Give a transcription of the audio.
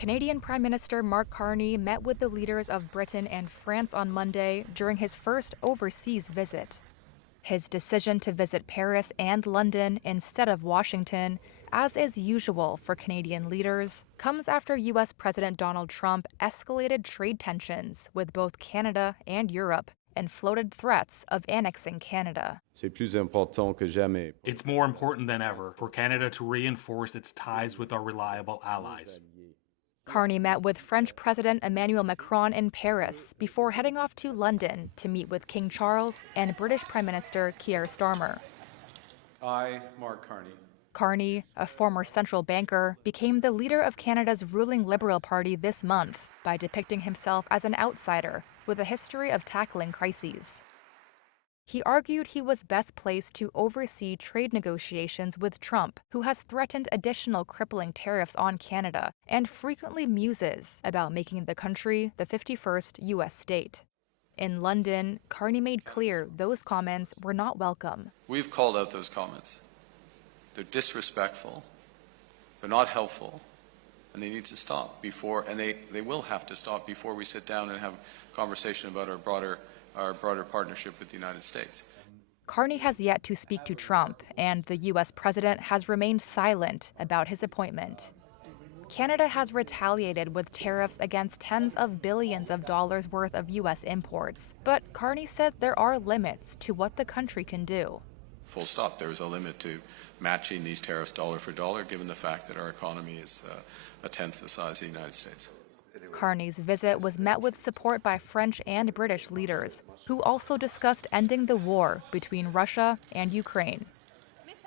Canadian Prime Minister Mark Carney met with the leaders of Britain and France on Monday during his first overseas visit. His decision to visit Paris and London instead of Washington, as is usual for Canadian leaders, comes after U.S. President Donald Trump escalated trade tensions with both Canada and Europe and floated threats of annexing Canada. It's more important than ever for Canada to reinforce its ties with our reliable allies. Carney met with French President Emmanuel Macron in Paris before heading off to London to meet with King Charles and British Prime Minister Keir Starmer. I, Mark Carney. Carney, a former central banker, became the leader of Canada's ruling Liberal Party this month by depicting himself as an outsider with a history of tackling crises. He argued he was best placed to oversee trade negotiations with Trump, who has threatened additional crippling tariffs on Canada and frequently muses about making the country the 51st U.S. state. In London, Carney made clear those comments were not welcome. We've called out those comments. They're disrespectful, they're not helpful, and they need to stop before, and they will have to stop before we sit down and have a conversation about our broader partnership with the United States. Carney has yet to speak to Trump, and the U.S. president has remained silent about his appointment. Canada has retaliated with tariffs against tens of billions of dollars worth of U.S. imports, but Carney said there are limits to what the country can do. Full stop. There is a limit to matching these tariffs dollar for dollar, given the fact that our economy is a tenth the size of the United States. Carney's visit was met with support by French and British leaders, who also discussed ending the war between Russia and Ukraine.